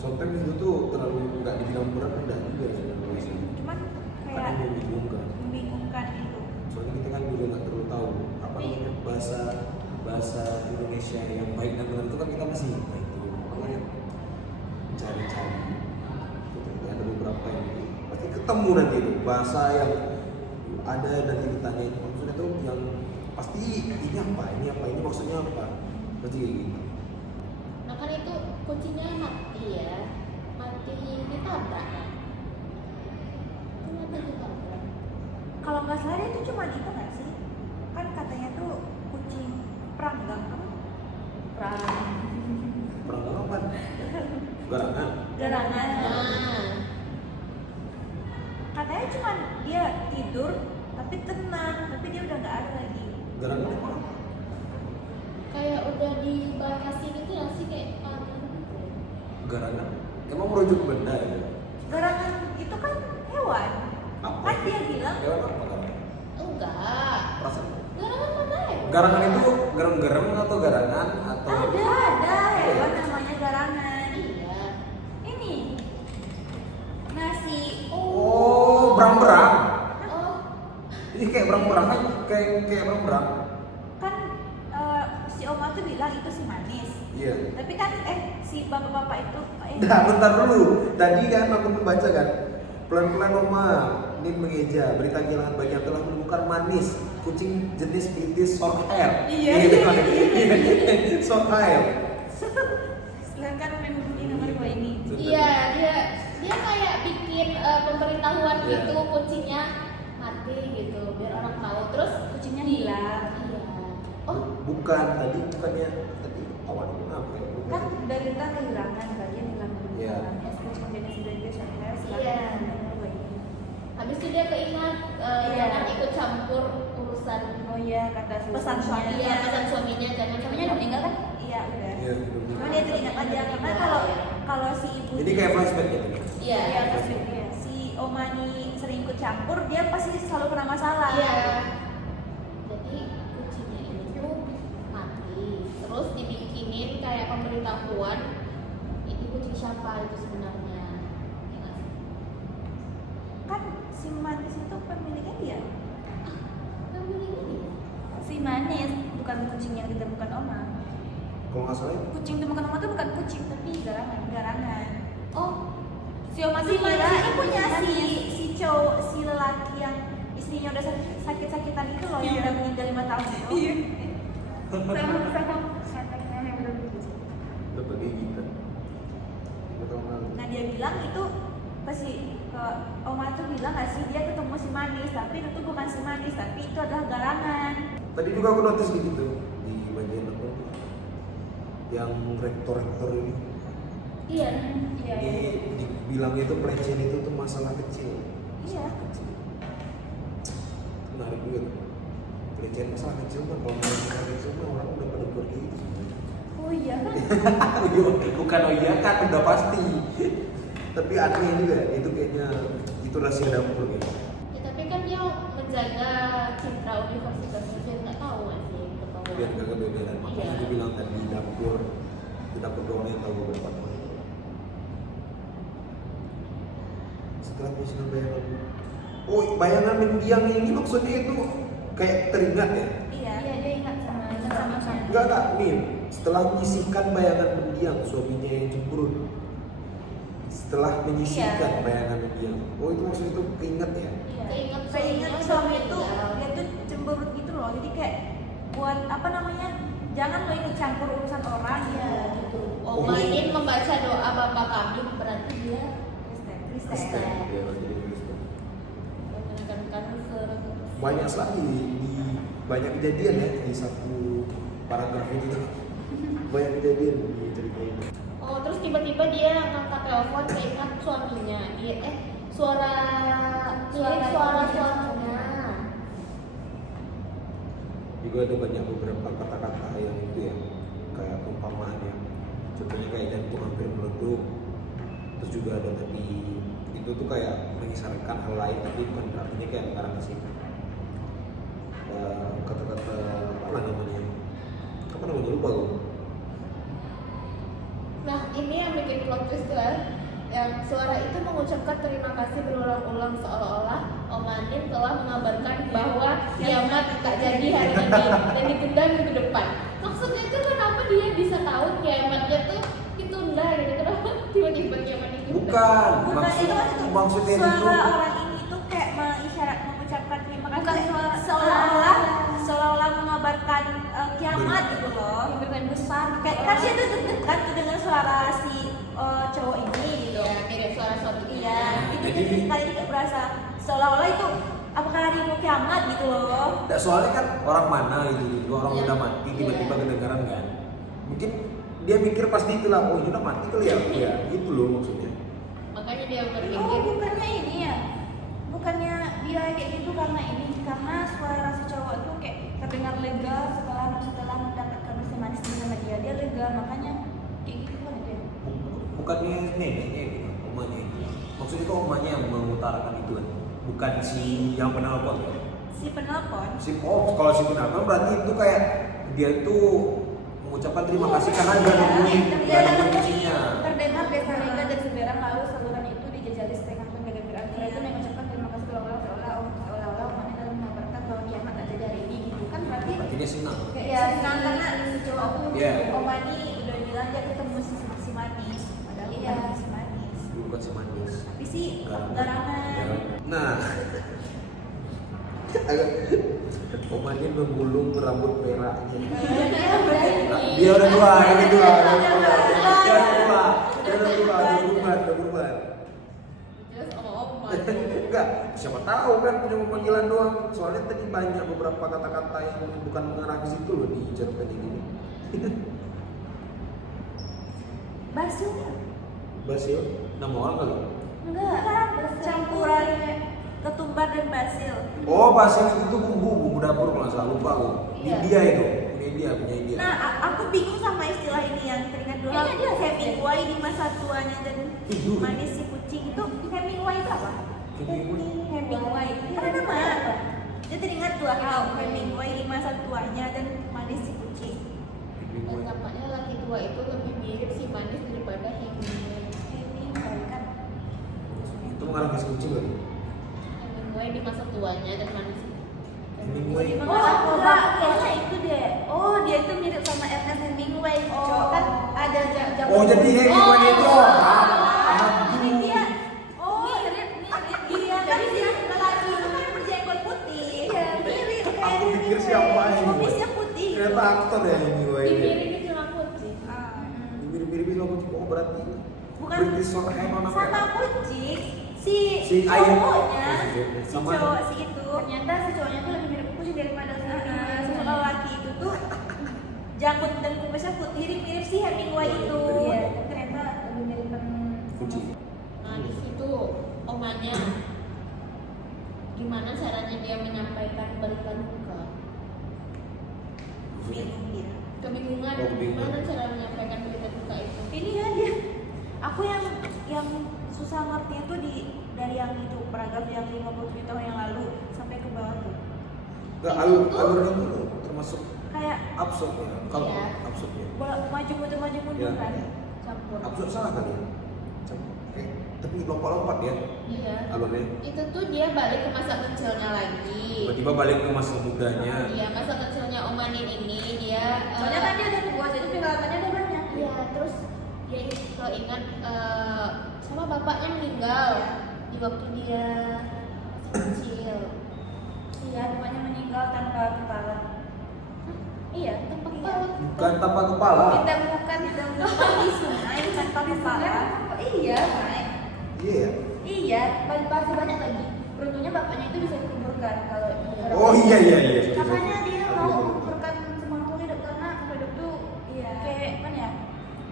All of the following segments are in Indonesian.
sometimes itu tuh terlalu nggak dibilang berat rendah juga sebenarnya. Cuman kayak Kadang membingungkan. membingungkan itu. Soalnya kita kan juga nggak terlalu tahu apa namanya bahasa Indonesia yang baik dan benar itu kan kita masih makanya mencari-cari gitu. Ada beberapa yang pasti ketemu nanti itu bahasa yang ada nanti ditanya itu maksudnya tuh yang pasti ini maksudnya apa pasti kayak gitu. Nah kan itu kucingnya mati ya, mati ditabrak kan? Mati ditabrak. Kalau nggak salah itu cuma itu nggak sih? Kan katanya tuh kucing peranggang apa? Perang apa? Garangan. Garangan. Nah, Katanya cuma dia tidur tapi tenang, tapi dia udah nggak ada lagi. Garangan apa? kayak udah dibatasi gitu ya sih kayak gitu. Garangan. Emang merujuk benda ya? Garangan itu kan hewan. Apa? Kan dia bilang Hewan apa garangan? Enggak. Perasaan. Garangan mana ya? Garangan itu gerem-gerem atau garangan atau ada hewan namanya garangan. Iya. Ini nasi. Oh, berang-berang. Oh, Ini kayak berang-berang kan kayak berang-berang. Kan si Oma tuh bilang itu si manis. Iya. Tapi kan si bapak-bapak itu Nah, bentar dulu. Tadi kan aku membaca kan. Pelan-pelan Oma, ini mengeja. Berita kehilangan bayi yang telah menemukan manis. Kucing jenis British Shorthair. Iya. Shorthair. Sedangkan menghubungi nomor gua ini. iya dia kayak bikin pemberitahuan Iya. gitu kucingnya mati gitu biar orang tahu terus Kucingnya di- hilang. Iya. Oh, Bukan tadi awalnya apa ya? Kan berita kehilangan bagian hilang Iya. kucing jenis British Shorthair. Iya. Nomor gua ini. habis itu dia keingat Iya. jangan ikut campur urusan Oh iya, kata pesan suaminya. Iya, pesan suaminya jangan Suaminya udah meninggal kan? Iya udah. Iya. Cuma dia teringat aja karena kalau si ibu Ini kayak flashback ya. Iya. Iya, terus si Oma ini sering ikut campur, dia pasti selalu kena masalah. Iya. Jadi kucingnya itu mati. Terus dibikinin kayak pemberitahuan ini kucing siapa itu sebenarnya. Ya nggak sih? Kan si manis itu pemiliknya dia. Kan boleh ini. Si manis bukan kucing yang ditemukan Oma. Kalau nggak salah Kucing ditemukan Oma itu bukan kucing tapi garangan. Oh, Si Oma Si tuh kira manis itu punya punya si cowok si lelaki yang istrinya udah sakit-sakitan itu loh yang udah meninggal 5 tahun itu. Iya. Sama yang udah begitu. dapat gitu. Nah dia bilang itu pasti ke Oma tuh bilang nggak sih dia ketemu si manis tapi itu tuh bukan si manis tapi itu adalah garangan. Tadi juga aku notice gitu di bagian apa yang rektor ini. iya. Dibilang itu pelecehan itu tuh masalah kecil. Iya. Kecil. Menarik juga tuh. Pelecehan masalah kecil kan kalau masalah kecil mah orang udah pada pergi. Oh iya kan? Bukan oh iya kan udah pasti. Tapi aneh juga itu kayaknya itu rahasia dapur gitu. Ya, tapi kan dia menjaga citra universitasnya dia nggak tahu nggak sih ketahuan. Biar gak kebebalan. Makanya Iya. dia bilang tadi di dapur doang yang tahu beberapa teman. Setelah musnah bayangan. Oh, bayangan mendiang ini maksudnya itu kayak teringat ya? Iya dia ingat sama Enggak, nih. Setelah menyisihkan bayangan mendiang suaminya yang cemberut. Setelah menyisihkan Iya. bayangan mendiang. Oh, itu maksudnya itu keinget ya? Keinget Keinget suaminya suami udah itu meninggal. dia tuh cemberut gitu loh jadi kayak buat apa namanya jangan lo ikut campur urusan orang Iya gitu. Oh, Oma iya. ini membaca doa Bapak kami berarti dia Kristen. Iya, jadi Kristen. menekankan Banyak sekali di banyak kejadian ya di satu paragraf ini tuh. Banyak kejadian di cerita ini. Oh terus tiba-tiba dia ngangkat telepon keingat suaminya. Dia suara suaminya. Juga ada banyak beberapa kata-kata yang itu ya kayak perumpamaan ya. Contohnya kayak jantung hampir meletup. Terus juga ada tadi itu tuh kayak mengisyaratkan hal lain tapi bukan artinya kayak mengarah ke situ. Kata-kata apa lah namanya? Apa namanya lupa gue. Nah ini yang bikin plot twist lah. Yang suara itu mengucapkan terima kasih berulang-ulang seolah-olah Om Anim telah mengabarkan bahwa kiamat tak jadi hari ini dan ditunda minggu depan. Maksudnya itu kenapa dia bisa tahu kiamatnya tuh ditunda gitu? Kenapa tiba-tiba kiamat ditunda? Bukan itu maksudnya itu suara orang ini tuh kayak mengucapkan terima kasih. Bukan seolah-olah mengabarkan kiamat gitu loh. Yang besar. Kayak kan dia tuh deg-degan tuh dengan suara si cowok ini gitu. Iya, mirip suara suaminya. Iya, itu Jadi- jadi kali ini kayak berasa seolah-olah itu apakah hari mau kiamat gitu loh. Nggak, soalnya kan orang mana gitu, orang Iya. udah mati tiba-tiba Iya. kedengaran kan. Mungkin dia mikir pasti itulah, oh ini udah mati kali ya, ya gitu loh maksudnya. Makanya dia Oh, berpikir. bukannya ini ya? Bukannya dia kayak gitu karena ini, karena suara si cowok tuh kayak terdengar lega setelah mendapat kabar si manis sama dia lega, makanya kayak gitu kan dia. Bukannya neneknya gitu, omanya itu. Maksudnya itu omanya yang mengutarakan itu kan, bukan si yang penelpon kan. Si penelpon. Kalau si penelpon berarti itu kayak dia itu mengucapkan terima kasih karena udah nemuin kuncinya. Terdengar desa lega dan seberang lalu saluran itu dijajali setengah penjaga kira-kira itu mengucapkan terima kasih berulang-ulang seolah-olah mana dalam mengabarkan bahwa kiamat tak jadi hari ini gitu kan berarti Berarti dia senang. ya senang karena si cowok tuh Iya. Om Mani udah bilang dia ketemu si manis padahal Iya. bukan si manis Bukan si manis. tapi si garangan. Nah, omanya menggulung rambut merah. Dia udah dua, dia udah berubah. Terus om-om. Enggak, siapa tahu kan cuma panggilan doang. Soalnya tadi banyak beberapa kata-kata yang bukan mengarah ke situ loh di cerpen ini. Basil Basil, nama orang kali. enggak campuran ketumbar dan basil. Oh, basil itu bumbu dapur kalau nggak salah, lupa aku. Iya. India itu, punya India. Nah, aku bingung sama istilah ini yang teringat dulu. Kayaknya dia Hemingway di masa tuanya dan Itu. manis si kucing itu Hemingway itu apa? Hemingway. Karena nama apa? Dia teringat dua hal, Hemingway di masa tuanya dan manis si kucing. Dan tampaknya laki tua itu lebih mirip si manis daripada Hemingway. Hemingway kan. Itu mengarah ke si kucing kali. Hemingway di masa tuanya dan manis. Hemingway. Oh, enggak, kayaknya itu deh. Oh, dia itu mirip sama Ernest Hemingway. Cowok kan ada jam. Oh, jadi Hemingway itu. Ini dia. Oh, mirip. Dia kan dia lelaki itu kan berjenggot putih. Iya, mirip kayak Aku pikir Hemingway. siapa ini? Kumisnya putih. Ternyata aktor ya Hemingway. Dimirip sama kucing. Mirip-mirip sama kucing. Oh, berarti Bukan British Shorthair sama kucing. Si ayam. cowoknya, si Sama. cowok si itu. Ternyata si cowoknya tuh lebih mirip kucing daripada si Hemingway. Si lelaki itu tuh janggut dan kumisnya putih, mirip si Hemingway itu. Iya. Tapi ternyata lebih mirip kucing. Nah di situ omannya gimana caranya dia menyampaikan berita duka? bingung dia. Kebingungan. Oh, kebingungan. Gimana cara menyampaikan berita duka itu? Ini ya dia. Aku yang susah ngerti itu dari yang itu paragraf yang 57 tahun yang lalu sampai ke bawah tuh. Enggak, alurnya tuh termasuk Kayak absurd ya. Kalau Iya. absurd ya. maju mundur Ya. kan. Campur. Absurd salah kali ya. Oke, tapi lompat-lompat ya Iya. alurnya. Itu tuh dia balik ke masa kecilnya lagi. Tiba-tiba balik ke masa mudanya. Iya, masa kecilnya Om Anin ini dia Soalnya kan dia udah tua, jadi pengalamannya udah banyak. Iya, terus dia keinget sama bapaknya meninggal di waktu dia masih kecil. Iya, bapaknya meninggal tanpa kepala. Iya, tanpa kepala. Bukan tanpa kepala. Ditemukan di sungai tanpa kepala. Iya, Mai. Iya ya. Iya, masih banyak lagi. Beruntungnya bapaknya itu bisa dikuburkan kalau Oh iya. Makanya dia mau kuburkan semua makhluk hidup karena makhluk hidup tuh kayak mana ya?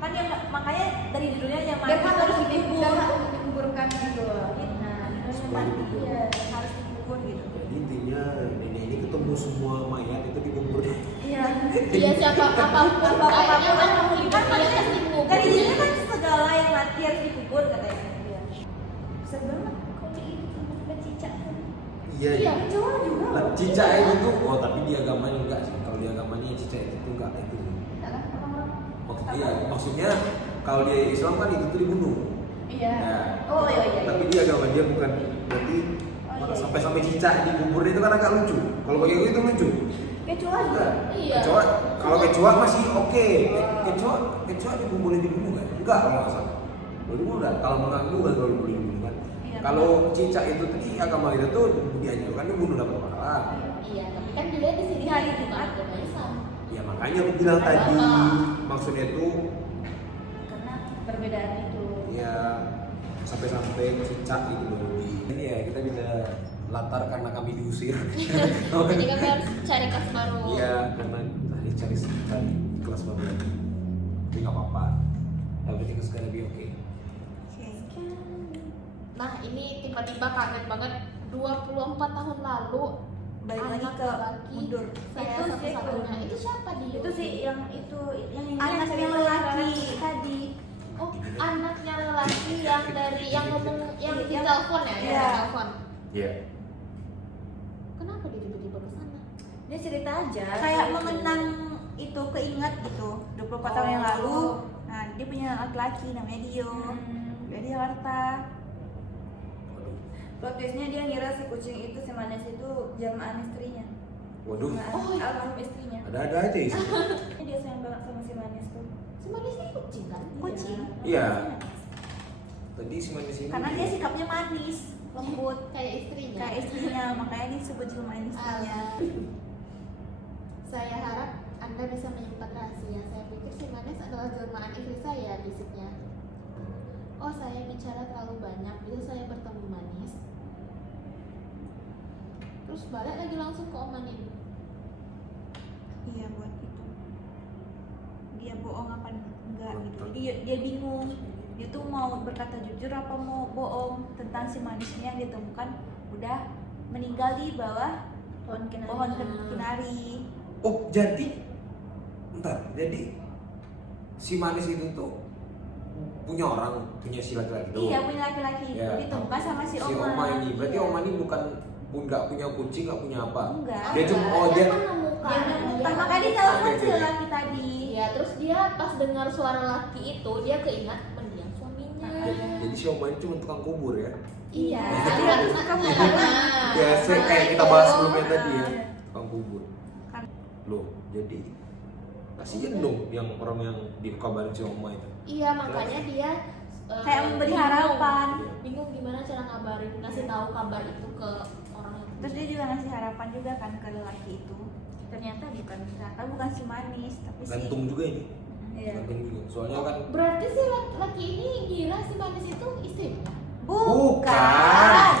Kan dia makanya dari judulnya yang mati harus dikuburkan gitu loh. Nah, harus mati ya harus dikubur gitu. Jadi intinya nenek ini ketemu semua mayat itu dikubur. Iya. Dia siapa apapun kayaknya kan kamu hidup dia pasti ngubur. Dari judulnya kan segala yang mati harus dikubur katanya. Bisa banget kalau itu sama cicak kan. Iya. Iya. Cowok juga. Lah, cicak itu tuh, oh tapi di agamanya enggak sih. Kalau di agamanya cicak itu tuh enggak itu. Enggak kan orang-orang. Iya, maksudnya kalau dia Islam kan itu tuh dibunuh. Iya. Nah, Oh, iya, iya, tapi iya. dia agama dia bukan berarti Oh, iya. sampai cicak di kuburnya itu kan agak lucu. Kalau bagi gue itu lucu. Kecoa juga. Enggak. Iya. Kecoa, kalau kecoa masih oke. Kecoa boleh dibunuh kan? Enggak kalau nggak salah. Boleh dibunuh kan? Kalau mengganggu kan kalau boleh dibunuh kan? Iya. Kalau cicak itu tadi agama kita tuh dianjurkan dibunuh dapat pahala. Iya, tapi kan dia di sini Hari bukan Jumat. agama Islam. Ya makanya aku bilang tadi maksudnya tuh Karena perbedaan itu. ya sampai cicak gitu loh di ini ya kita bisa latar karena kami diusir. Jadi kami harus cari kelas baru. Iya karena cari kelas baru lagi. Tapi nggak apa-apa. Everything is gonna be okay. Oke. Nah, ini tiba-tiba kaget banget 24 tahun lalu Balik lagi anak ke laki mundur. saya Itu sih satu-satunya. Itu siapa dia? Itu sih yang yang ini Anaknya cerita lelaki tadi. Oh, anaknya lelaki yang dari yang ngomong yang di Yang- telepon ya, Iya. yang telepon. Iya. Kenapa dia tiba-tiba ke sana? Dia cerita aja kayak mengenang itu keinget gitu 24 tahun yang lalu. Nah, dia punya laki-laki namanya Dio. Dia di Jakarta. Waduh. Plot twistnya dia ngira si kucing itu si manis itu jamaan istrinya. Waduh. Almarhum istrinya. Ada aja sih. Dia sayang banget sama si manis tuh. Si manis ini kucing kan? Kucing. Iya. Tadi si manis ini. Karena dia sikapnya manis, lembut Kayak istrinya. kayak istrinya, makanya disebut jelmaan istrinya. Saya harap Anda bisa menyimpan rahasia. Saya pikir si manis adalah jelmaan istri saya, bisiknya. Oh, saya bicara terlalu banyak. Bisa saya bertemu manis? Terus balik lagi langsung ke Om Manin. Iya buat itu. Dia bohong apa enggak gitu. Jadi dia bingung. Dia tuh mau berkata jujur apa mau bohong tentang si manisnya yang ditemukan udah meninggal di bawah pohon kenari. Oh jadi, bentar. Jadi si manis itu tuh punya si laki-laki tuh. Iya punya laki-laki itu Ya. ditemukan sama si Si Oma. Oma ini, berarti Iya. Oma ini bukan nggak punya kucing, nggak punya apa? Enggak. Dia cuma dia dia. menemukan. Dia menemukan makanya dia telepon Oke, si oke. laki tadi. Iya, terus dia pas dengar suara laki itu, dia keingat mendiang suaminya. Jadi si Oma ini cuma tukang kubur ya. Iya, Dia tuh suka Nah, Ya, kayak kita bahas sebelumnya tadi ya. Tukang kubur. Kan. Loh, jadi kasihan dong yang orang yang dikabarin si Oma itu. Iya, makanya dia Kayak memberi harapan. Bingung gimana cara ngabarin, ngasih tahu kabar itu ke orang yang Terus dia juga ngasih harapan juga kan ke lelaki itu. Ternyata bukan si manis, tapi si Gantung juga ini. Iya. Gantung juga. Soalnya kan Berarti si laki ini ngira si manis itu istrinya. Bukan.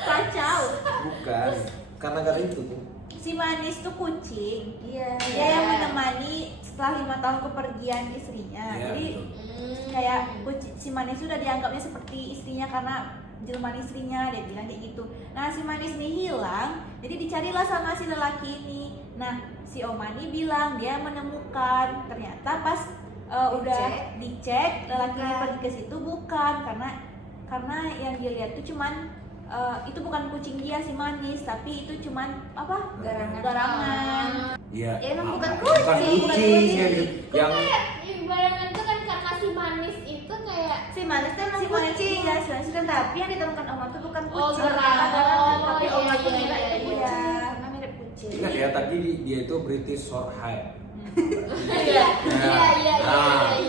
Kacau. bukan karena gara itu tuh. Si manis tuh kucing. Iya. Dia yang menemani setelah 5 tahun kepergian istrinya. Iya, Jadi betul. kayak si manis sudah dianggapnya seperti istrinya karena jelmaan istrinya, dia bilang kayak gitu. Nah si manis ini hilang, jadi dicarilah sama si lelaki ini. Nah si Oma ini bilang dia menemukan, ternyata pas udah dicek lelaki ini pergi ke situ bukan karena yang dia lihat tuh cuman itu bukan kucing dia si manis, tapi itu cuman apa garangan. Iya. Ya, emang bukan Bukan kucing. kucing yang Bayangan itu kan karena si manis itu kayak Si manis tuh emang kucing ya, si manis kan tapi yang ditemukan Oma tuh bukan Oh, kucing. garangan. Tapi Iya, Oma tuh iya, kira iya, itu iya. kucing karena mirip kucing. ingat ya tadi dia itu British Shorthair. iya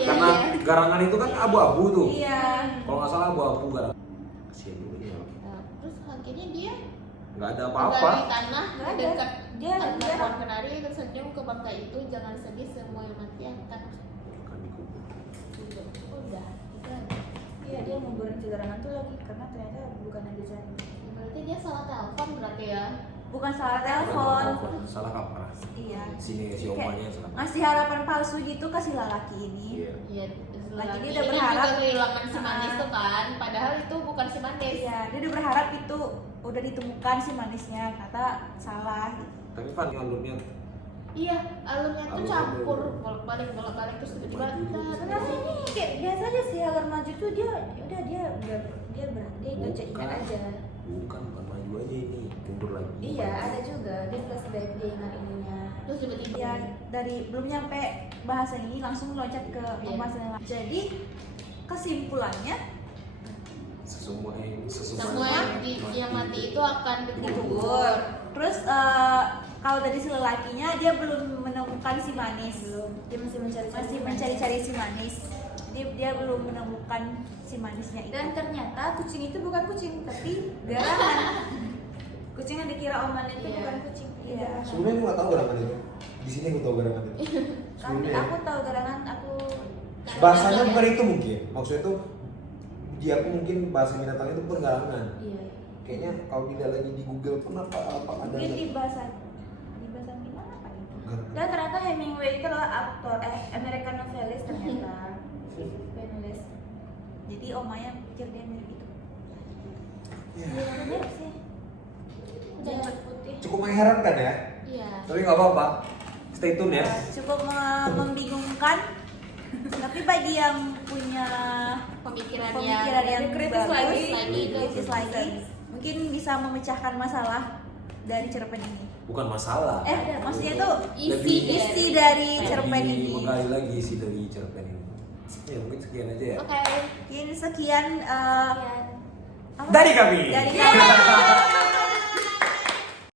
Karena garangan itu kan abu-abu tuh. Iya. Kalau nggak salah abu-abu garangan. Kasihan juga dia. Nah, terus akhirnya dia Nggak ada dari apa-apa. tanah Nggak ada. dekat Dia pohon kenari tersenyum ke bangkai itu, jangan sedih, semua yang mati akan Bukan dikubur. hidup. Udah itu aja. Iya dia nguburin si garangan tuh lagi karena ternyata bukan aja cari. Berarti dia salah telepon berarti ya. Bukan salah Bukan telepon. Salah kaprah. Iya. Sini si Kayak omanya yang salah. ngasih harapan palsu gitu ke si lelaki ini. Iya. Iya. Lagi dia Ini udah berharap. juga kehilangan si manis Ah. tuh kan, padahal itu bukan si manis. Iya, dia udah berharap itu udah ditemukan si manisnya, kata salah gitu. Tapi kan alurnya Iya, alurnya tuh Alurnya campur tuh- bolak-balik terus tiba-tiba Maju gitu. Sebenarnya ini kayak biasa aja sih agar maju tuh dia udah dia berhenti itu Bukan. ingat aja. bukan maju aja ini, mundur lagi. Iya, ada juga dia flashback, dia ingat ininya. Terus tiba-tiba Ya dari belum nyampe bahasan ini langsung loncat ke Iya. pembahasan yang lain. Jadi kesimpulannya Semua yang mati itu akan dikubur. dikubur. Terus kalau dari si lelakinya dia belum menemukan si manis. Dia masih Mencari-cari si manis. Dia belum menemukan si manisnya itu. Dan ternyata kucing itu bukan kucing tapi garangan. Kucing yang dikira Oman itu Iya. bukan kucing. Iya. Sebelumnya aku nggak tahu garangan itu. Di sini aku tahu garangan itu. Sebelumnya. Aku tahu garangan aku Bahasanya bukan itu mungkin. Maksudnya itu dia aku mungkin bahasa binatang itu pun garangan. Iya. Kayaknya kalau tidak lagi di Google pun apa ada. mungkin di bahasan gimana apa itu? Dan ternyata Hemingway itu adalah aktor American novelist ternyata. Penulis. Jadi omanya pikir dia mirip itu. Ya, Iya, mirip sih. Janggut putih. cukup mengherankan ya. Iya. Tapi nggak apa-apa. Stay tune ya. Cukup membingungkan. Tapi bagi yang punya Pemikiran pemikiran yang kritis bagus, lagi, kritis lagi, mungkin bisa memecahkan masalah dari cerpen ini. Bukan masalah. Maksudnya tuh isi dari cerpen ini. Menggali lagi isi dari cerpen ini. Ya mungkin sekian aja ya. Oke. Sekian Ya. apa? Dari kami. Dari kami.